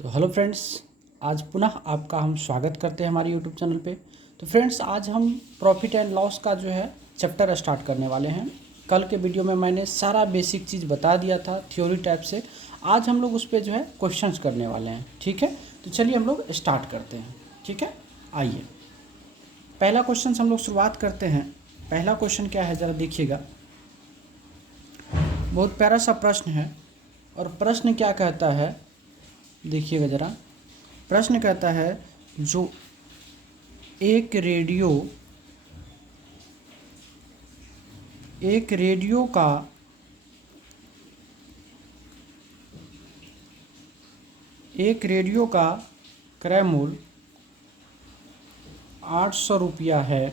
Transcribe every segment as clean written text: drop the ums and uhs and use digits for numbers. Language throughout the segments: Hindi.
तो हेलो फ्रेंड्स, आज पुनः आपका हम स्वागत करते हैं हमारे यूट्यूब चैनल पे। तो फ्रेंड्स, आज हम प्रॉफिट एंड लॉस का जो है चैप्टर स्टार्ट करने वाले हैं। कल के वीडियो में मैंने सारा बेसिक चीज़ बता दिया था थ्योरी टाइप से। आज हम लोग उस पर जो है क्वेश्चंस करने वाले हैं। ठीक है, तो चलिए हम लोग स्टार्ट करते हैं। ठीक है, आइए पहला क्वेश्चन हम लोग शुरुआत करते हैं। पहला क्वेश्चन क्या है ज़रा देखिएगा। बहुत प्यारा सा प्रश्न है और प्रश्न क्या कहता है देखिएगा ज़रा। प्रश्न कहता है जो एक रेडियो का क्रय मूल्य 800 रुपया है,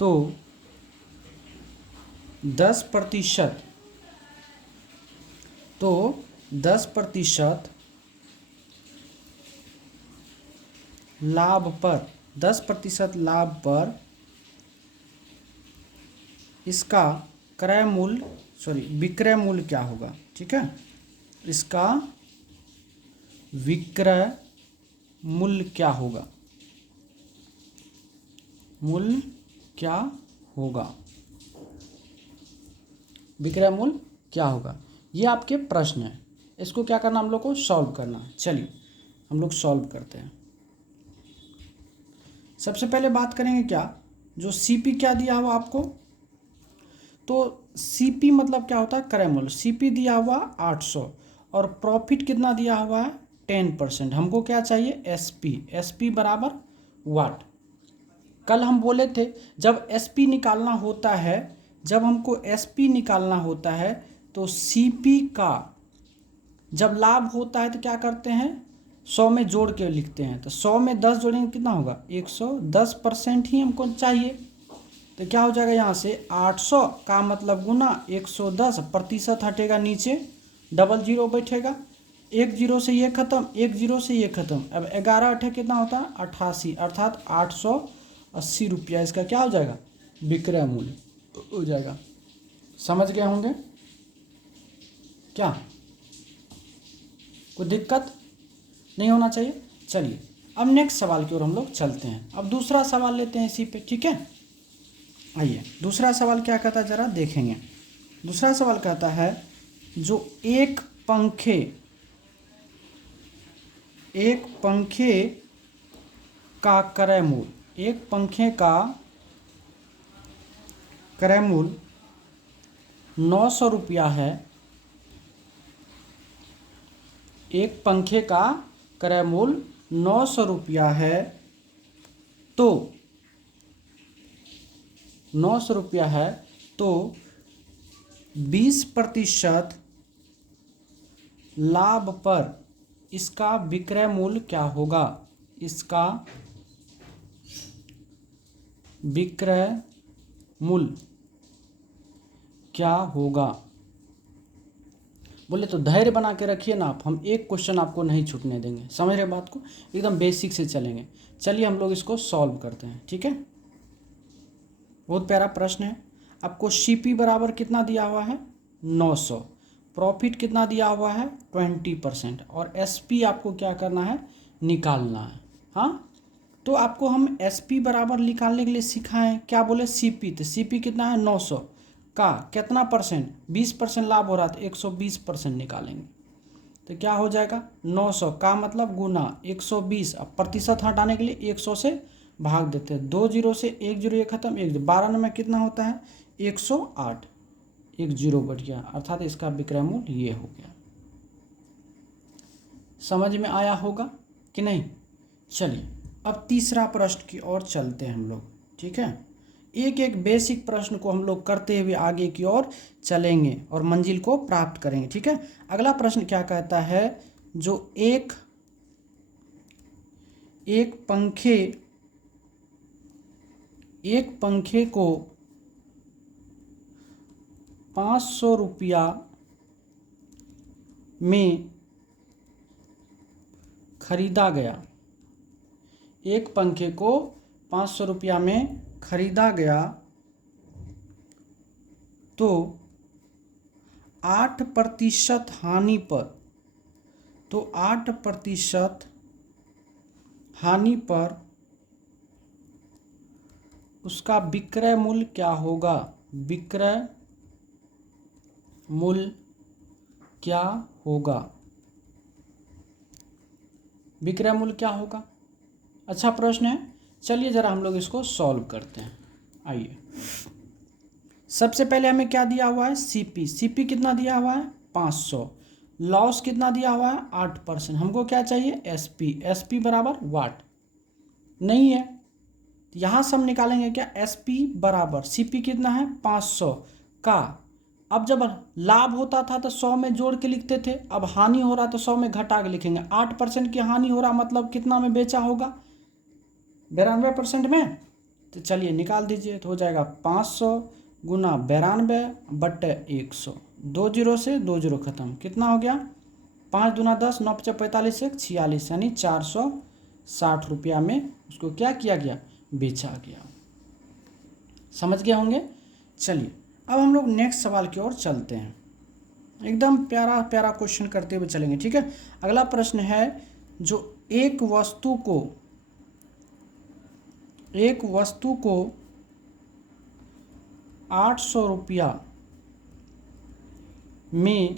तो 10% लाभ पर 10% लाभ पर इसका विक्रय मूल्य क्या होगा। ठीक है, इसका विक्रय मूल्य क्या होगा, विक्रय मूल्य क्या होगा। ये आपके प्रश्न है, इसको क्या करना हम लोग को सॉल्व करना है। चलिए हम लोग सॉल्व करते हैं। सबसे पहले बात करेंगे क्या, जो सीपी क्या दिया हुआ आपको, तो सीपी मतलब क्या होता है क्रय मूल्य। सीपी दिया हुआ 800 और प्रॉफिट कितना दिया हुआ है 10%। हमको क्या चाहिए एसपी बराबर वाट। कल हम बोले थे जब एसपी निकालना होता है तो सीपी का जब लाभ होता है तो क्या करते हैं 100 में जोड़ के लिखते हैं। तो 100 में 10 जोड़ेंगे कितना होगा 110% ही हमको चाहिए। तो क्या हो जाएगा यहाँ से 800 का मतलब गुना 110, प्रतिशत हटेगा नीचे, डबल जीरो बैठेगा, एक जीरो से ये खत्म, एक जीरो से ये खत्म। अब 11 अठे कितना होता है 88, अर्थात 880 रुपया इसका क्या हो जाएगा विक्रय मूल्य हो जाएगा। समझ गए होंगे क्या, कोई दिक्कत नहीं होना चाहिए। चलिए अब नेक्स्ट सवाल की ओर हम लोग चलते हैं। अब दूसरा सवाल लेते हैं इसी पे। ठीक है, आइए दूसरा सवाल क्या कहता है जरा देखेंगे। दूसरा सवाल कहता है जो एक पंखे का क्रय मूल्य 900 रुपया है। एक पंखे का क्रय मूल्य 900 रुपया है, तो 900 रुपया है तो 20% लाभ पर इसका विक्रय मूल्य क्या होगा, इसका विक्रय मूल्य क्या होगा। बोले तो धैर्य बना के रखिए ना आप, हम एक क्वेश्चन आपको नहीं छूटने देंगे। समझ रहे बात को, एकदम बेसिक से चलेंगे। चलिए हम लोग इसको सॉल्व करते हैं। ठीक है, बहुत प्यारा प्रश्न है। आपको सीपी बराबर कितना दिया हुआ है 900, प्रॉफिट कितना दिया हुआ है 20%, और एसपी आपको क्या करना है निकालना है। हाँ, तो आपको हम एसपी बराबर निकालने के लिए सिखाएं, क्या बोले सीपी, तो सीपी कितना है 900 का कितना परसेंट 20% लाभ हो रहा था 120% निकालेंगे। तो क्या हो जाएगा 900 का मतलब गुना 120, अब प्रतिशत हटाने के लिए 100 से भाग देते हैं, 2 जीरो से 1 जीरो ये खत्म, 1 12 में कितना होता है 108, 1 जीरो बढ़ गया, अर्थात इसका विक्रय मूल्य ये हो गया। समझ में आया होगा कि नहीं। चलिए अब तीसरा प्रश्न की ओर चलते हैं हम लोग। ठीक है, एक एक बेसिक प्रश्न को हम लोग करते हुए आगे की ओर चलेंगे और मंजिल को प्राप्त करेंगे। ठीक है, अगला प्रश्न क्या कहता है, जो एक पंखे को 500 रुपया में खरीदा गया, एक पंखे को 500 रुपया में खरीदा गया, तो 8% हानि पर, तो 8% हानि पर उसका विक्रय मूल्य क्या होगा? विक्रय मूल्य क्या होगा? विक्रय मूल्य क्या होगा? अच्छा प्रश्न है। चलिए जरा हम लोग इसको सॉल्व करते हैं। आइए, सबसे पहले हमें क्या दिया हुआ है? सीपी। सीपी कितना दिया हुआ है? 500। लॉस कितना दिया हुआ है? 8%। हमको क्या चाहिए? एसपी। एसपी बराबर वाट नहीं है, यहाँ से हम निकालेंगे क्या? एसपी बराबर सीपी कितना है? 500 का, अब जब लाभ होता था तो 100 में जोड़ के लिखते थे, अब हानि हो रहा तो 100 में घटा के लिखेंगे। 8% की हानि हो रहा मतलब कितना में बेचा होगा? 92% में। तो चलिए निकाल दीजिए, तो हो जाएगा 500 गुना 92 बट्टे 100। 2 जीरो से 2 जीरो खत्म, कितना हो गया? 5 दूना 10, 9 पचे 45, 1 46, यानी 460 रुपया में उसको क्या किया गया? बेचा गया। समझ गए होंगे। चलिए अब हम लोग नेक्स्ट सवाल की ओर चलते हैं। एकदम प्यारा प्यारा क्वेश्चन करते हुए चलेंगे, ठीक है। अगला प्रश्न है, जो एक वस्तु को 800 रुपया में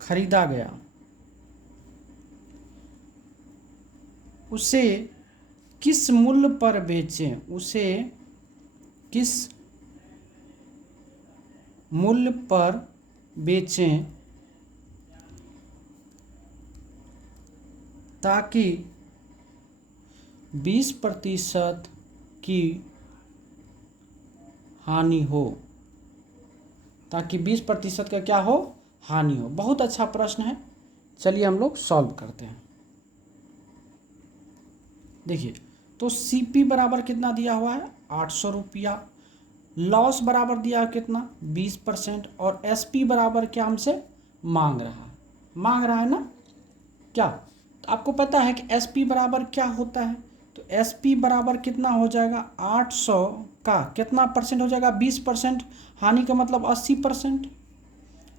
खरीदा गया, उसे किस मूल्य पर बेचें? उसे किस मूल्य पर बेचें ताकि 20% की हानि हो? ताकि 20% का क्या हो? हानि हो। बहुत अच्छा प्रश्न है। चलिए हम लोग सॉल्व करते हैं। देखिए, तो सीपी बराबर कितना दिया हुआ है? 800 रुपया। लॉस बराबर दिया है कितना? 20%। और एसपी बराबर क्या हमसे मांग रहा है ना? क्या? तो आपको पता है कि एसपी बराबर क्या होता है? तो एसपी बराबर कितना हो जाएगा? 800 का कितना परसेंट हो जाएगा? 20%। हानि का मतलब 80%।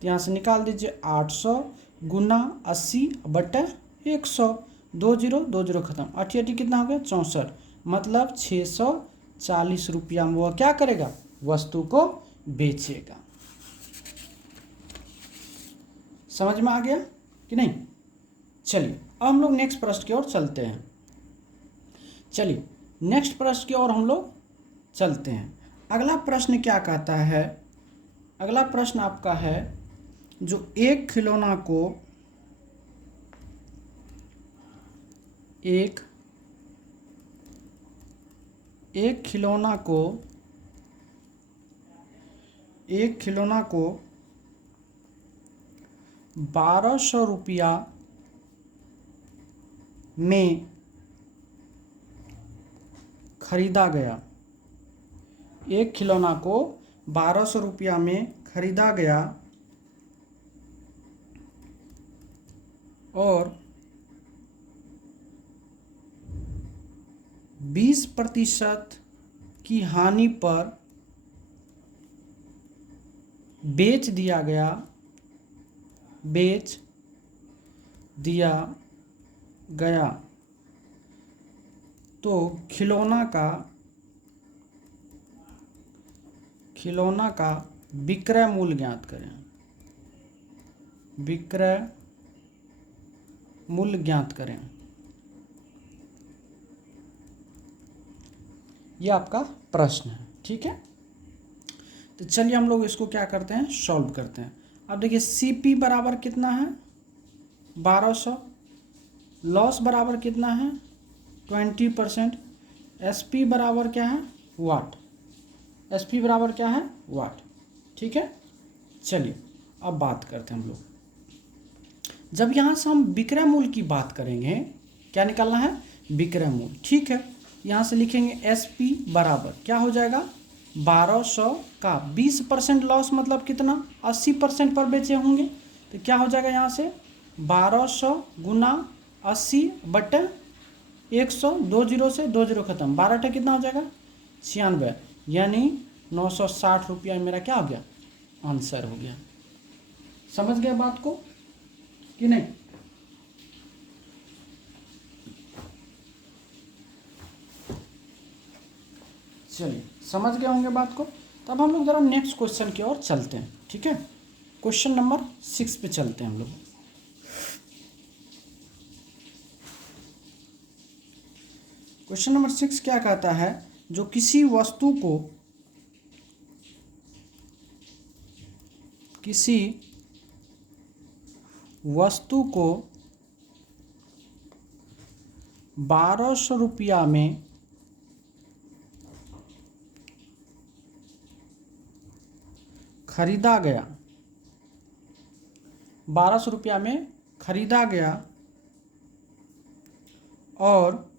तो यहाँ से निकाल दीजिए 800 गुना 80 बटे 100। 2 जीरो 2 जीरो खत्म, 88 कितना हो गया? 64। मतलब 640 रुपया में वह क्या करेगा? वस्तु को बेचेगा। समझ में आ गया कि नहीं? चलिए अब हम लोग नेक्स्ट प्रश्न की ओर चलते हैं। चलिए नेक्स्ट प्रश्न की ओर हम लोग चलते हैं। अगला प्रश्न क्या कहता है? अगला प्रश्न आपका है, जो एक खिलौना को एक खिलौना को 1200 रुपया में खरीदा गया। एक खिलौना को 1200 रुपया में खरीदा गया और 20% की हानि पर बेच दिया गया, तो खिलौना का विक्रय मूल्य ज्ञात करें। विक्रय मूल्य ज्ञात करें। यह आपका प्रश्न है, ठीक है। तो चलिए हम लोग इसको क्या करते हैं? सॉल्व करते हैं। अब देखिए, सीपी बराबर कितना है? 1200। लॉस बराबर कितना है? 20%। एसपी बराबर क्या है? वाट। एसपी बराबर क्या है? वाट, ठीक है। चलिए अब बात करते हैं हम लोग। जब यहाँ से हम विक्रय मूल्य की बात करेंगे, क्या निकालना है? विक्रय मूल्य, ठीक है। यहाँ से लिखेंगे एसपी बराबर क्या हो जाएगा? 1200 का 20% लॉस मतलब कितना? 80% पर बेचे होंगे, तो क्या हो जाएगा? यहाँ से 1200 गुना 80 बटे 100। 2 जीरो से 2 जीरो खत्म, 12 कितना हो जाएगा? 96, यानी 960 रुपया मेरा क्या हो गया? आंसर हो गया। समझ गए बात को कि नहीं? चलिए, समझ गए होंगे बात को। तो अब हम लोग ज़रा नेक्स्ट क्वेश्चन की ओर चलते हैं, ठीक है। क्वेश्चन नंबर 6 पे चलते हैं हम लोग। क्वेश्चन नंबर 6 क्या कहता है, जो किसी वस्तु को 1200 रुपया में खरीदा गया, 1200 रुपया में खरीदा गया और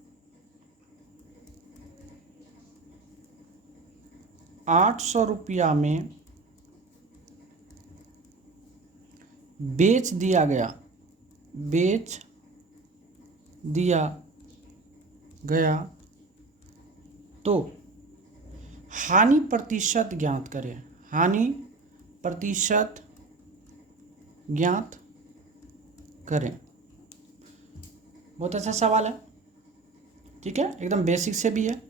800 रुपया में बेच दिया गया तो हानि प्रतिशत ज्ञात करें। हानि प्रतिशत ज्ञात करें। बहुत अच्छा सवाल है, ठीक है, एकदम बेसिक से भी है।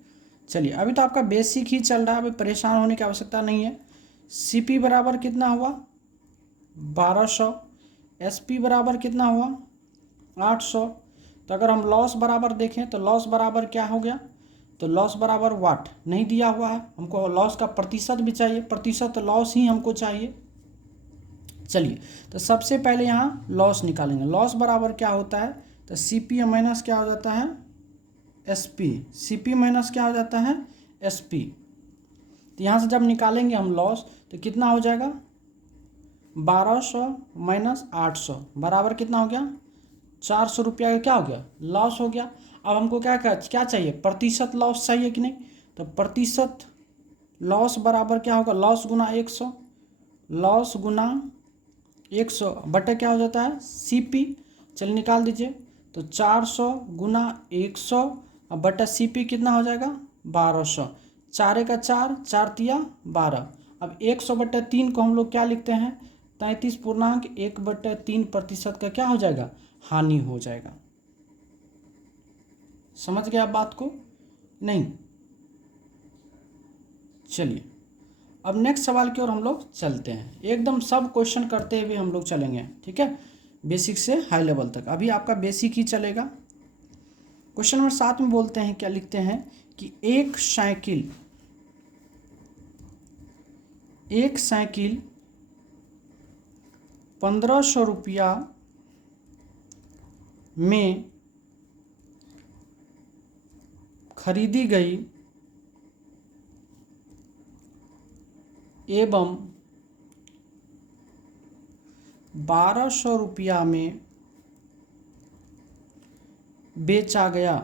चलिए, अभी तो आपका बेसिक ही चल रहा है, अभी परेशान होने की आवश्यकता नहीं है। सीपी बराबर कितना हुआ 1200, एसपी बराबर कितना हुआ 800। तो अगर हम लॉस बराबर देखें तो लॉस बराबर क्या हो गया, तो लॉस बराबर वाट नहीं दिया हुआ है, हमको लॉस का प्रतिशत भी चाहिए, प्रतिशत लॉस ही हमको चाहिए। चलिए, तो सबसे पहले यहाँ लॉस निकालेंगे। लॉस बराबर क्या होता है, तो सीपी माइनस क्या हो जाता है एसपी, सीपी माइनस क्या हो जाता है एसपी। तो यहाँ से जब निकालेंगे हम लॉस तो कितना हो जाएगा 1200 माइनस 800 बराबर कितना हो गया 400 रुपया का क्या हो गया लॉस हो गया। अब हमको क्या चाहिए, प्रतिशत लॉस चाहिए कि नहीं, तो प्रतिशत लॉस बराबर क्या होगा, लॉस गुना 100, लॉस गुना 100 बटे क्या हो जाता है सीपी। चलिए निकाल दीजिए, तो 400 गुना 100 अब बटा सीपी कितना हो जाएगा 1200, 4 का 4, 4 तिया 12। अब 100/3 को हम लोग क्या लिखते हैं 33.1/3% का क्या हो जाएगा हानि हो जाएगा। समझ गए आप बात को नहीं? चलिए, अब नेक्स्ट सवाल की ओर हम लोग चलते हैं। एकदम सब क्वेश्चन करते हुए हम लोग चलेंगे, ठीक है, बेसिक से हाई लेवल तक। अभी आपका बेसिक ही चलेगा। क्वेश्चन नंबर 7 में बोलते हैं, क्या लिखते हैं कि एक साइकिल 1500 रुपया में खरीदी गई एवं 1200 रुपया में बेचा गया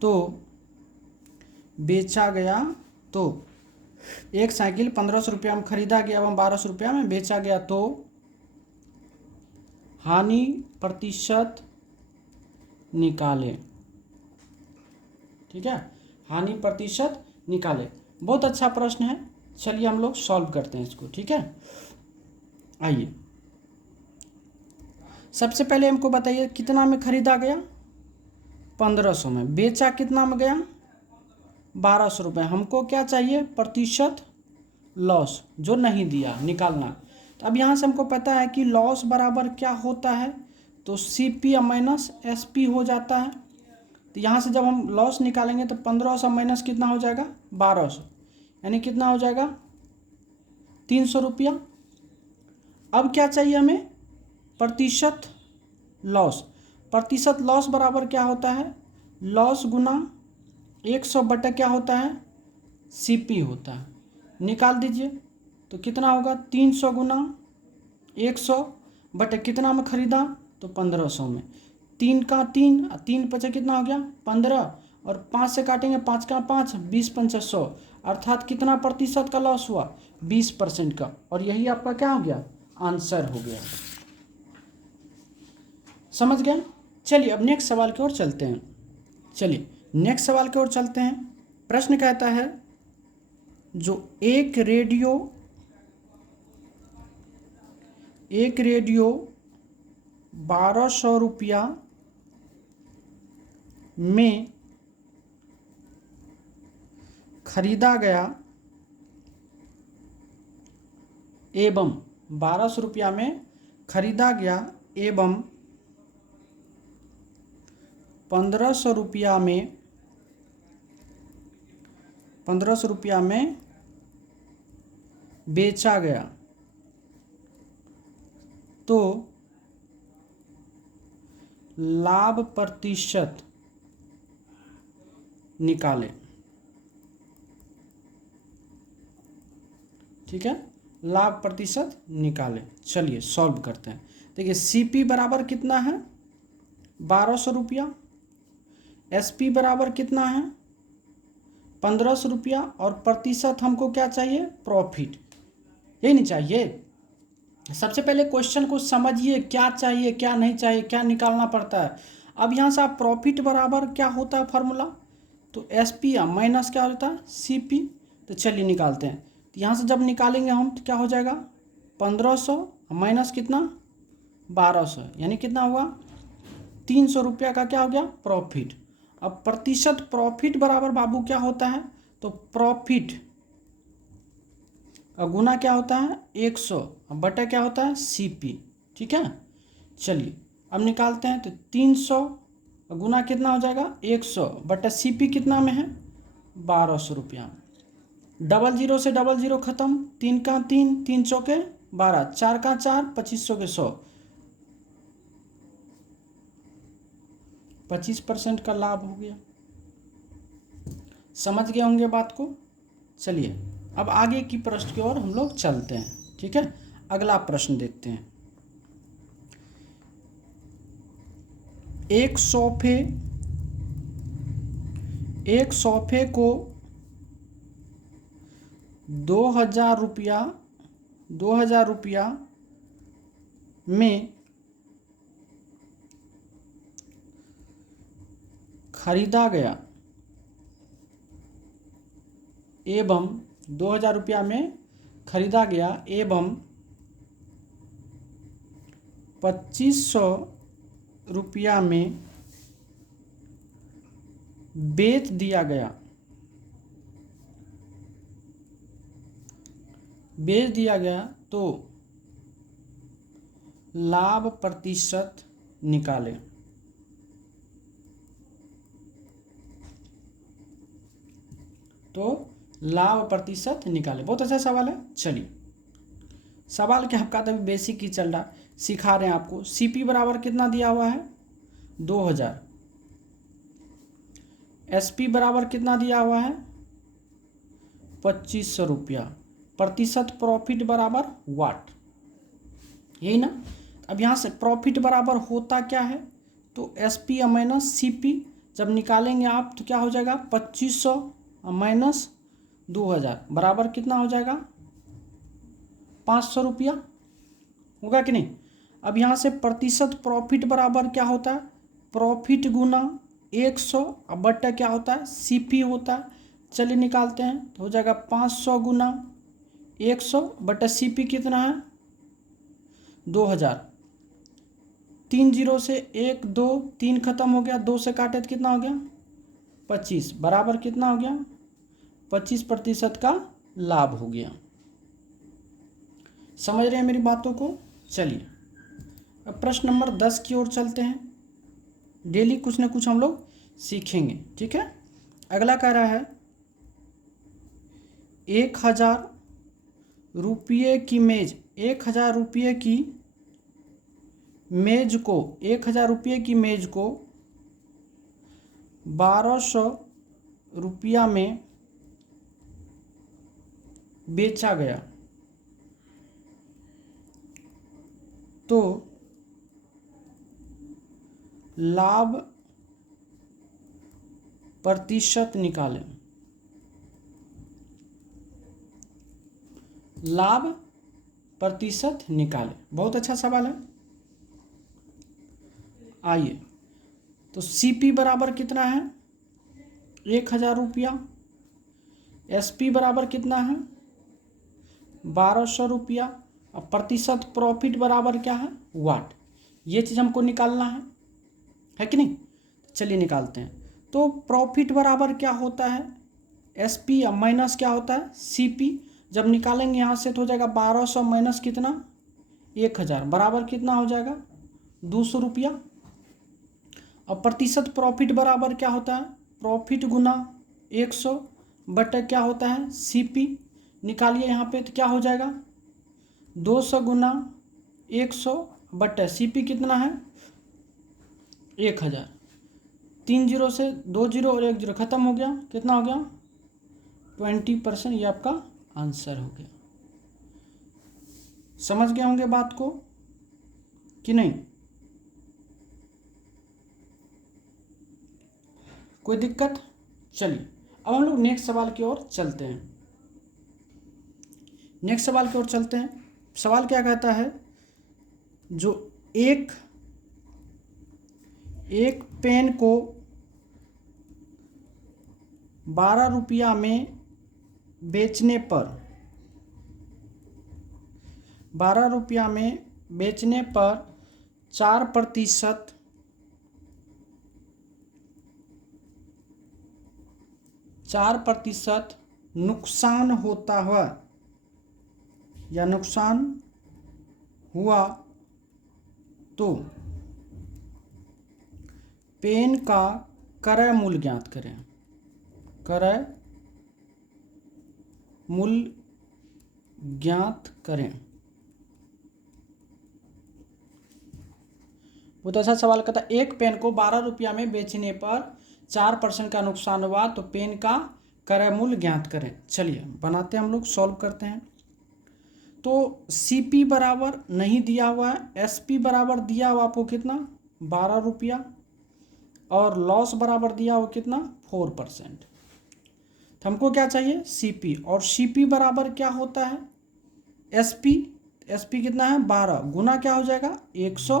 तो एक साइकिल 1500 रुपया में खरीदा गया एवं 1200 रुपया में बेचा गया तो हानि प्रतिशत निकाले। ठीक है, हानि प्रतिशत निकाले। बहुत अच्छा प्रश्न है, चलिए हम लोग सॉल्व करते हैं इसको। ठीक है, आइए सबसे पहले हमको बताइए कितना में खरीदा गया 1500 में, बेचा कितना में गया 1200 रुपये। हमको क्या चाहिए प्रतिशत लॉस जो नहीं दिया निकालना। तो अब यहाँ से हमको पता है कि लॉस बराबर क्या होता है, तो CP माइनस SP हो जाता है। तो यहाँ से जब हम लॉस निकालेंगे तो 1500 माइनस कितना हो जाएगा 1200, यानी कितना हो जाएगा 300 रुपया। अब क्या चाहिए हमें प्रतिशत लॉस। प्रतिशत लॉस बराबर क्या होता है लॉस गुना 100 बटा क्या होता है CP होता है। निकाल दीजिए तो कितना होगा 300 गुना 100 बटे कितना में खरीदा तो 1500 में। 3 का 3, 3 पचे कितना हो गया 15 और 5 से काटेंगे 5 का 5, 20×5 अर्थात कितना प्रतिशत का लॉस हुआ 20% का। और यही आपका क्या हो गया आंसर हो गया। समझ गया। चलिए अब नेक्स्ट सवाल की ओर चलते हैं। चलिए नेक्स्ट सवाल की ओर चलते हैं। प्रश्न कहता है जो एक रेडियो 1200 रुपया में खरीदा गया एवं 1200 रुपया में खरीदा गया एवं 1500 रुपया में बेचा गया तो लाभ प्रतिशत निकाले। ठीक है, लाभ प्रतिशत निकाले। चलिए सॉल्व करते हैं। देखिए सीपी बराबर कितना है 1200 रुपया, एसपी बराबर कितना है 1500 रुपया, और प्रतिशत हमको क्या चाहिए प्रॉफिट, यही नहीं चाहिए। सबसे पहले क्वेश्चन को समझिए, क्या चाहिए क्या नहीं चाहिए, क्या निकालना पड़ता है। अब यहाँ से आप प्रॉफिट बराबर क्या होता है फार्मूला, तो एसपी माइनस क्या होता है सीपी। तो चलिए निकालते हैं। तो यहाँ से जब निकालेंगे हम तो क्या हो जाएगा 1500 माइनस कितना 1200, यानी कितना हुआ 300 रुपया का क्या हो गया प्रॉफिट। अब प्रतिशत प्रॉफिट बराबर बाबू क्या होता है, तो प्रॉफिट गुना क्या होता है 100 बटा क्या होता है सीपी। ठीक है, चलिए अब निकालते हैं। तो 300 गुना कितना हो जाएगा 100 बटा सीपी कितना में है 1200 रुपया। 00 से 00 खत्म, 3 का 3, 3 चौके 12, 4 का 4, 2500 के 100, 25% का लाभ हो गया। समझ गए होंगे बात को। चलिए अब आगे की प्रश्न की ओर हम लोग चलते हैं। ठीक है, अगला प्रश्न देखते हैं। एक सोफे को 2000 रुपया में खरीदा गया एवं 2000 रुपया में खरीदा गया एवं 2500 रुपया में बेच दिया गया तो लाभ प्रतिशत निकाले। तो लाभ प्रतिशत निकाले। बहुत अच्छा सवाल है। चलिए सवाल क्या आपका तभी बेसिक ही चल रहा, सिखा रहे हैं आपको। सीपी बराबर कितना दिया हुआ है 2000, एसपी बराबर कितना दिया हुआ है 2500 रुपया, प्रतिशत प्रॉफिट बराबर वाट, यही ना। अब यहाँ से प्रॉफिट बराबर होता क्या है, तो एसपी माइनस सीपी जब निकालेंगे आप तो क्या हो जाएगा 2500 माइनस 2000 बराबर कितना हो जाएगा 500 रुपया, होगा कि नहीं। अब यहाँ से प्रतिशत प्रॉफिट बराबर क्या होता है प्रॉफिट गुना 100 बट्टा क्या होता है सीपी होता है। चलिए निकालते हैं, तो हो जाएगा 500 गुना 100 बट्टा सीपी कितना है 2000। 3 0 से 1 2 3 खत्म हो गया, 2 से काटे तो कितना हो गया 25 बराबर कितना हो गया 25% का लाभ हो गया। समझ रहे हैं मेरी बातों को। चलिए अब प्रश्न नंबर 10 की ओर चलते हैं। डेली कुछ ना कुछ हम लोग सीखेंगे। ठीक है, अगला कह रहा है 1000 रुपये की मेज, 1000 रुपये की मेज को 1000 रुपये की मेज को 1200 रुपया में बेचा गया तो लाभ प्रतिशत निकालें। लाभ प्रतिशत निकालें। बहुत अच्छा सवाल है। आइए, तो सीपी बराबर कितना है 1000 रुपया, SP बराबर कितना है 1200 रुपया और प्रतिशत प्रॉफिट बराबर क्या है वाट। ये चीज़ हमको निकालना है कि नहीं। चलिए निकालते हैं। तो प्रॉफिट बराबर क्या होता है SP माइनस क्या होता है CP। जब निकालेंगे यहाँ से तो हो जाएगा 1200 माइनस कितना 1000 बराबर कितना हो जाएगा 200 रुपया। और प्रतिशत प्रॉफिट बराबर क्या होता है प्रॉफिट गुना 100 बटे क्या होता है CP। निकालिए यहाँ पे तो क्या हो जाएगा 200 गुना 100 बटे CP कितना है 1000। 3 जीरो से 2 जीरो और 1 जीरो खत्म हो गया कितना हो गया 20%। ये आपका आंसर हो गया। समझ गए होंगे बात को कि नहीं। कोई दिक्कत। चलिए अब हम लोग नेक्स्ट सवाल की ओर चलते हैं। नेक्स्ट सवाल की ओर चलते हैं। सवाल क्या कहता है जो एक पेन को 12 रुपया में बेचने पर 12 रुपया में बेचने पर 4% नुकसान होता हुआ या नुकसान हुआ तो पेन का क्रय मूल्य ज्ञात करें। क्रय मूल्य ज्ञात करें। बहुत अच्छा सवाल कहता है एक पेन को 12 रुपया में बेचने पर 4% का नुकसान हुआ तो पेन का क्रय मूल्य ज्ञात करें। चलिए बनाते हैं हम लोग सॉल्व करते हैं। तो CP बराबर नहीं दिया हुआ है SP बराबर दिया हुआ आपको कितना 12 रुपया और लॉस बराबर दिया हुआ कितना 4%। तो हमको क्या चाहिए CP और CP बराबर क्या होता है SP कितना है 12 गुना क्या हो जाएगा 100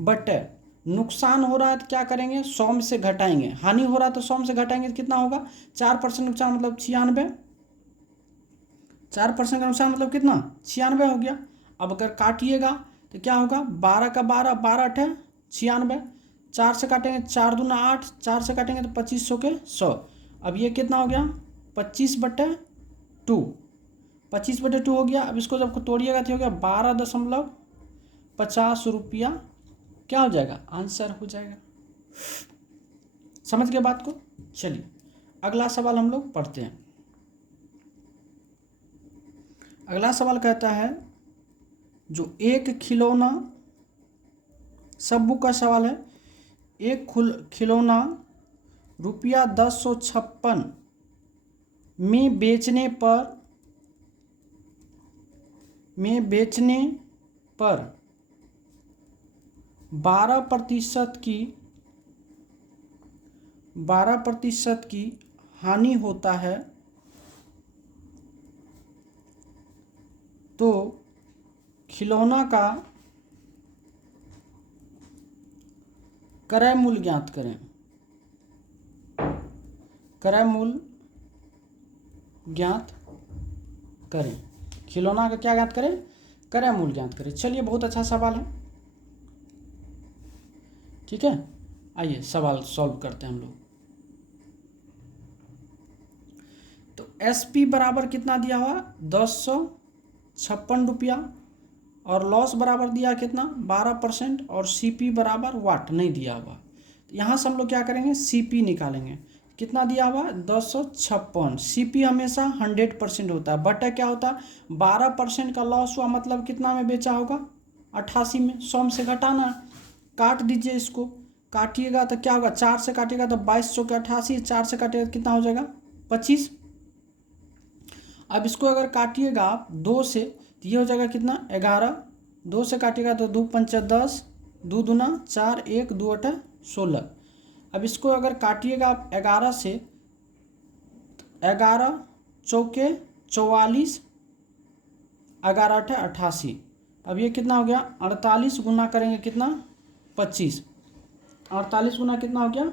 बटे नुकसान हो रहा है तो क्या करेंगे 100 में से घटाएंगे। हानि हो रहा है तो 100 में से घटाएंगे तो कितना होगा 4% नुकसान मतलब 96। 4% का नुकसान मतलब कितना 96 हो गया। अब अगर काटिएगा तो क्या होगा 12 का 12 12 अठे 96। 4 से काटेंगे 4 दूना 8 4 से काटेंगे तो 2500 के 100। अब ये कितना हो गया 25/2 25/2 हो गया। अब इसको जब तोड़िएगा तो हो गया 12.50 रुपया क्या हो जाएगा आंसर हो जाएगा। समझ गए बात को। चलिए अगला सवाल हम लोग पढ़ते हैं। अगला सवाल कहता है जो एक खिलौना सब बुक का सवाल है एक खिलौना रुपया 1056 में बेचने पर 12% की हानि होता है तो खिलौना का क्रय मूल्य ज्ञात करें। क्रय मूल्य ज्ञात करें। खिलौना का क्या ज्ञात करें क्रय मूल्य ज्ञात करें। चलिए बहुत अच्छा सवाल है ठीक है। आइए सवाल सॉल्व करते हैं हम लोग। तो SP बराबर कितना दिया हुआ 1056 रुपया और लॉस बराबर दिया कितना 12% और CP बराबर वाट नहीं दिया हुआ। तो यहाँ से हम लोग क्या करेंगे CP निकालेंगे। कितना दिया हुआ 1056। CP हमेशा 100% होता है बटा क्या होता है 12% का लॉस हुआ मतलब कितना में बेचा होगा 88 में। 100 में से घटाना काट दीजिए इसको। काटिएगा तो क्या होगा 4 से काटिएगा तो 2200 के 88 4 से काटिएगा तो कितना हो जाएगा 25। अब इसको अगर काटिएगा आप 2 से तो ये हो जाएगा कितना 11। 2 से काटिएगा तो 2 पंचे 10 2 दूना 4 1 2 अठे 16। अब इसको अगर काटिएगा आप 11 से 11 चौके 44 11 अठे 88। अब ये कितना हो गया 48 गुना करेंगे कितना 25। 48 गुना कितना हो गया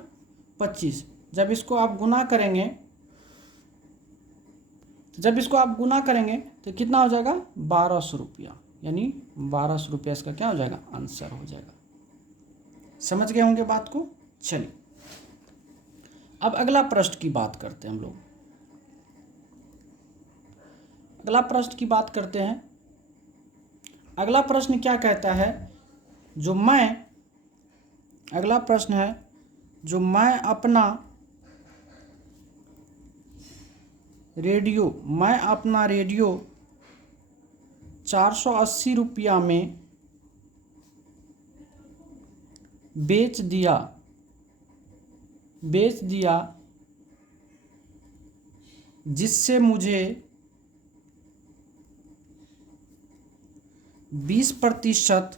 25। जब इसको आप गुना करेंगे तो जब इसको आप गुना करेंगे तो कितना हो जाएगा 1200 रुपया, यानी 1200 रुपया इसका क्या हो जाएगा आंसर हो जाएगा। समझ गए होंगे बात को। चलिए अब अगला प्रश्न की बात करते हैं हम लोग। अगला प्रश्न की बात करते हैं। अगला प्रश्न क्या कहता है, अगला प्रश्न है जो मैं अपना रेडियो 480 रुपया में बेच दिया जिससे मुझे 20%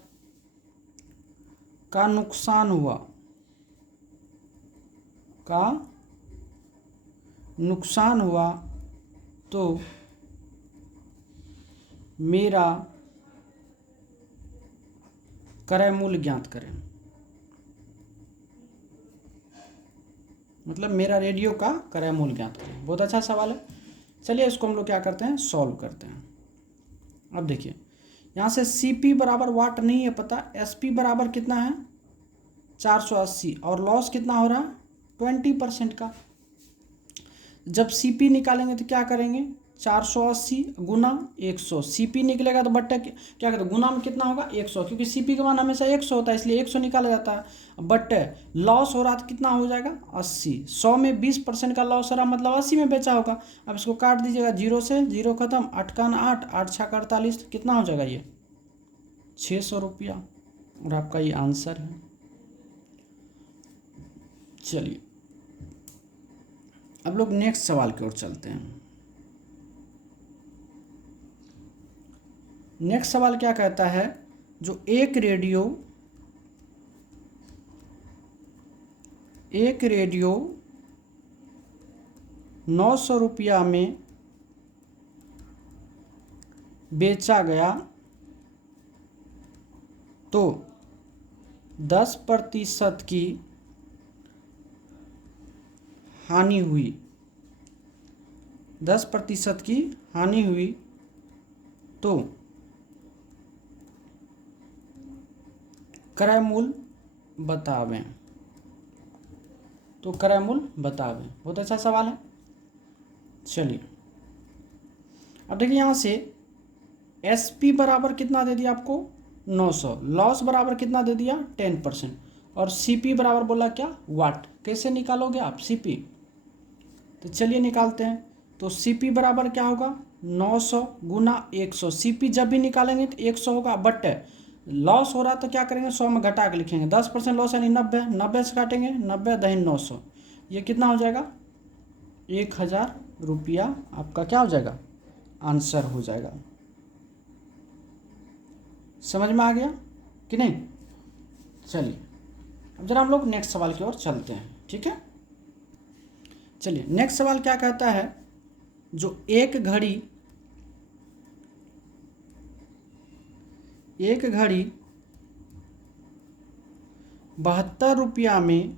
का नुकसान हुआ तो मेरा क्रय मूल्य ज्ञात करें। मतलब मेरा रेडियो का क्रय मूल्य ज्ञात करें। बहुत अच्छा सवाल है। चलिए इसको हम लोग क्या करते हैं, सॉल्व करते हैं। अब देखिए यहाँ से CP बराबर वाट नहीं है पता, SP बराबर कितना है 480 और लॉस कितना हो रहा है 20% का। जब CP निकालेंगे तो क्या करेंगे 480 गुना 100, CP निकलेगा तो बट्टे क्या कहते हैं गुना में कितना होगा 100, क्योंकि CP का मान हमेशा 100 होता है इसलिए 100 निकाला जाता है। बट्टे लॉस हो रहा तो कितना हो जाएगा 80, 100 में 20% का लॉस हो रहा मतलब 80 में बेचा होगा। अब इसको काट दीजिएगा, 0 से 0 खत्म, 8 का 8, 8 6 48, कितना हो जाएगा ये 600 रुपया और आपका ये आंसर है। चलिए अब लोग नेक्स्ट सवाल की ओर चलते हैं। नेक्स्ट सवाल क्या कहता है, जो एक रेडियो 900 रुपया में बेचा गया तो 10% की हानि हुई, 10% की हानि हुई तो क्रय मूल्य बतावें। बहुत अच्छा सवाल है। चलिए अब देखिए यहाँ से SP बराबर कितना दे दिया आपको 900, लॉस बराबर कितना दे दिया 10% और CP बराबर बोला क्या वाट। कैसे निकालोगे आप CP, तो चलिए निकालते हैं। तो CP बराबर क्या होगा 900 गुना 100, CP जब भी निकालेंगे तो 100 होगा, बट लॉस हो रहा तो क्या करेंगे 100 में घटा के लिखेंगे, 10% लॉस यानी 90, 90 से काटेंगे 90 दहिन 900, ये कितना हो जाएगा 1000 रुपया आपका क्या हो जाएगा आंसर हो जाएगा। समझ में आ गया कि नहीं। चलिए अब जरा हम लोग नेक्स्ट सवाल की ओर चलते हैं, ठीक है। चलिए नेक्स्ट सवाल क्या कहता है, जो एक घड़ी 72 रुपया में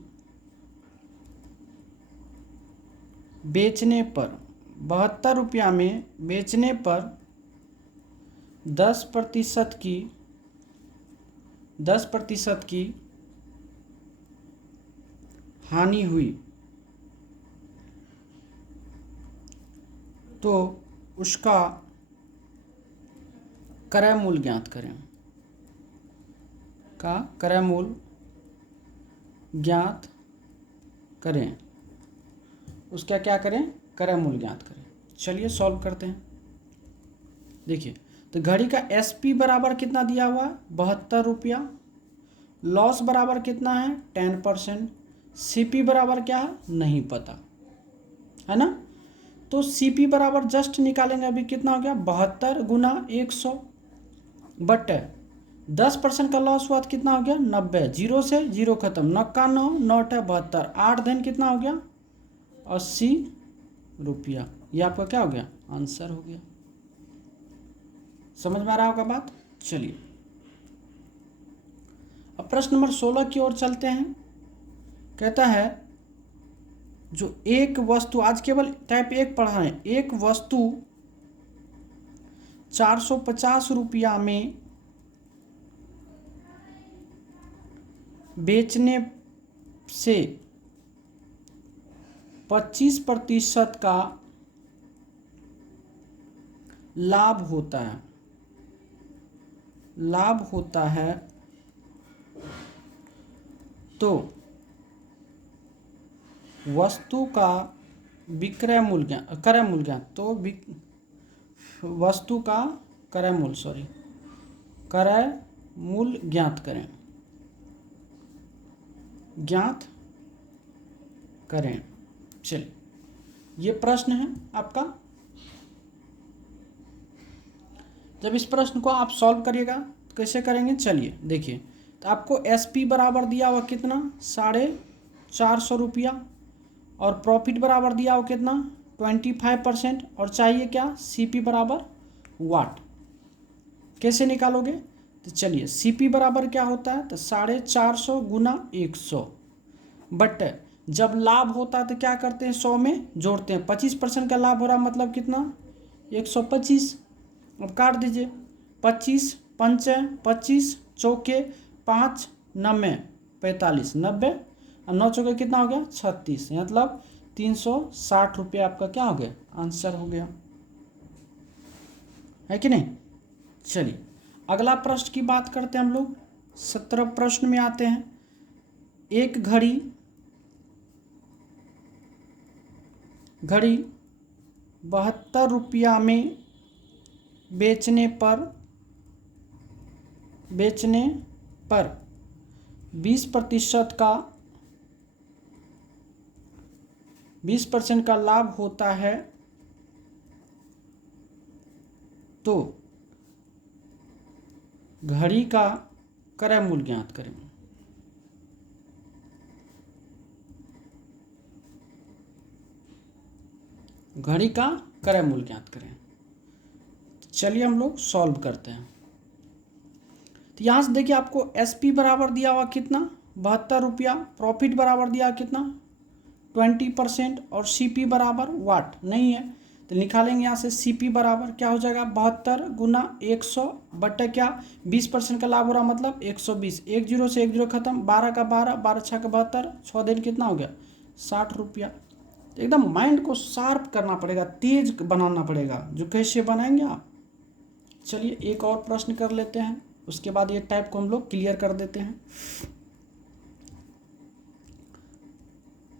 बेचने पर 10% की हानि हुई तो उसका क्रय मूल्य ज्ञात करें। उसका क्या करें क्रय मूल्य ज्ञात करें। चलिए सॉल्व करते हैं। देखिए तो घड़ी का SP बराबर कितना दिया हुआ है 72 रुपया, लॉस बराबर कितना है 10%, CP बराबर क्या है नहीं पता है ना। तो CP बराबर जस्ट निकालेंगे, अभी कितना हो गया 72 गुना 100, बट 10% का लॉस हुआ तो कितना हो गया 90, 0 से 0 खत्म, 99 9 72, 8 दिन कितना हो गया 80 रुपया। ये आपका क्या हो गया आंसर हो गया। समझ में आ रहा होगा बात। चलिए अब प्रश्न नंबर 16 की ओर चलते हैं। कहता है जो एक वस्तु, आज केवल टाइप 1 पढ़ा है, एक वस्तु ₹450 में बेचने से 25% का लाभ होता है तो वस्तु का क्रय मूल्य ज्ञात करें। चलिए, ये प्रश्न है आपका। जब इस प्रश्न को आप सॉल्व करिएगा तो कैसे करेंगे, चलिए देखिए। तो आपको एसपी बराबर दिया हुआ कितना, ₹450, और प्रॉफिट बराबर दिया हुआ कितना, 25%, और चाहिए क्या, सीपी बराबर वाट। कैसे निकालोगे, तो चलिए सीपी बराबर क्या होता है, तो 450 गुना 100, बट जब लाभ होता है तो क्या करते हैं, 100 में जोड़ते हैं। 25% का लाभ हो रहा मतलब कितना, 125। अब काट दीजिए, 25 पंचे 25 चौके 5 90 45 90, और 9 चौके कितना हो गया, 36, मतलब 360 रुपये आपका क्या हो गया, आंसर हो गया, है कि नहीं। चलिए अगला प्रश्न की बात करते हैं हम लोग। 17 प्रश्न में आते हैं। एक घड़ी 72 रुपया में बेचने पर 20% का लाभ होता है तो घड़ी का क्रय मूल्य ज्ञात करें। घड़ी का क्रय मूल्य ज्ञात करें। चलिए हम लोग सॉल्व करते हैं। तो यहाँ से देखिए, आपको एसपी बराबर दिया हुआ कितना, 72 रुपया, प्रॉफिट बराबर दिया कितना, 20%, और सीपी बराबर वाट नहीं है, तो निकालेंगे यहाँ से। सीपी बराबर क्या हो जाएगा, 72 गुना 100 बटे क्या, 20% का लाभ हो रहा मतलब 120, 1 0 से 1 0 खत्म, 12 का 12, 12 6 का 72, 6 दिन कितना हो गया, 60 रुपया। तो एकदम माइंड को शार्प करना पड़ेगा, तेज बनाना पड़ेगा। जो कैसे बनाएंगे आप, चलिए एक और प्रश्न कर लेते हैं, उसके बाद ये टाइप को हम लोग क्लियर कर देते हैं।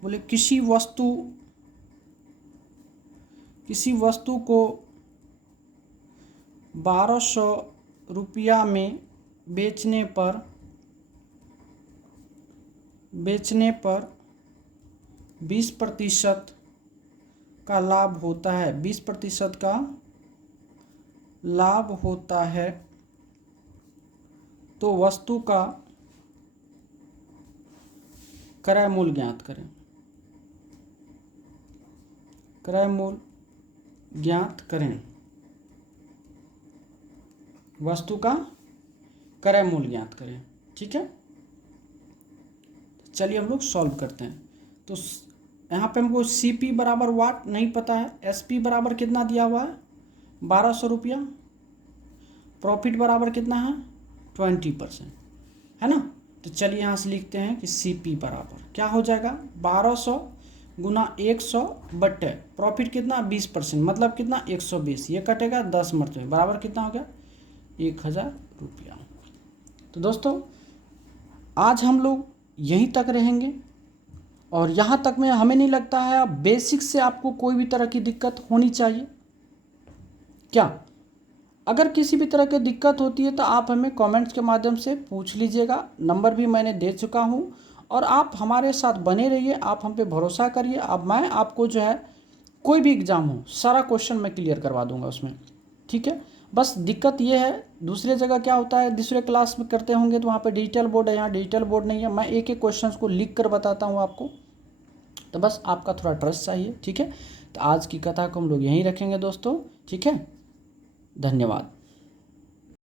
बोले किसी वस्तु को 1200 रुपया में बेचने पर 20% का लाभ होता है, 20% का लाभ होता है तो वस्तु का क्रय मूल्य ज्ञात करें। क्रय मूल्य ज्ञात करें, वस्तु का क्रय मूल्य ज्ञात करें, ठीक है। चलिए हम लोग सॉल्व करते हैं। तो यहाँ पे हमको सीपी बराबर वाट नहीं पता है, एसपी बराबर कितना दिया हुआ है, 1200 रुपया, प्रॉफिट बराबर कितना है, 20%, है ना। तो चलिए यहाँ से लिखते हैं कि सीपी बराबर क्या हो जाएगा, 1200 गुना 100 बटे प्रॉफिट कितना, 20%, मतलब कितना, 120, ये कटेगा 10 मरतबे, बराबर कितना हो गया, 1000 रुपया। तो दोस्तों आज हम लोग यहीं तक रहेंगे, और यहाँ तक में हमें नहीं लगता है बेसिक से आपको कोई भी तरह की दिक्कत होनी चाहिए क्या। अगर किसी भी तरह की दिक्कत होती है तो आप हमें कमेंट्स के माध्यम से पूछ लीजिएगा, नंबर भी मैंने दे चुका हूँ, और आप हमारे साथ बने रहिए, आप हम पे भरोसा करिए। अब मैं आपको जो है कोई भी एग्ज़ाम हो सारा क्वेश्चन मैं क्लियर करवा दूंगा उसमें, ठीक है। बस दिक्कत ये है, दूसरे जगह क्या होता है, दूसरे क्लास में करते होंगे तो वहाँ पे डिजिटल बोर्ड है, यहाँ डिजिटल बोर्ड नहीं है, मैं एक एक क्वेश्चन को लिख कर बताता हूँ आपको, तो बस आपका थोड़ा ट्रस्ट चाहिए, ठीक है। तो आज की कथा को हम लोग यहीं रखेंगे दोस्तों, ठीक है। धन्यवाद।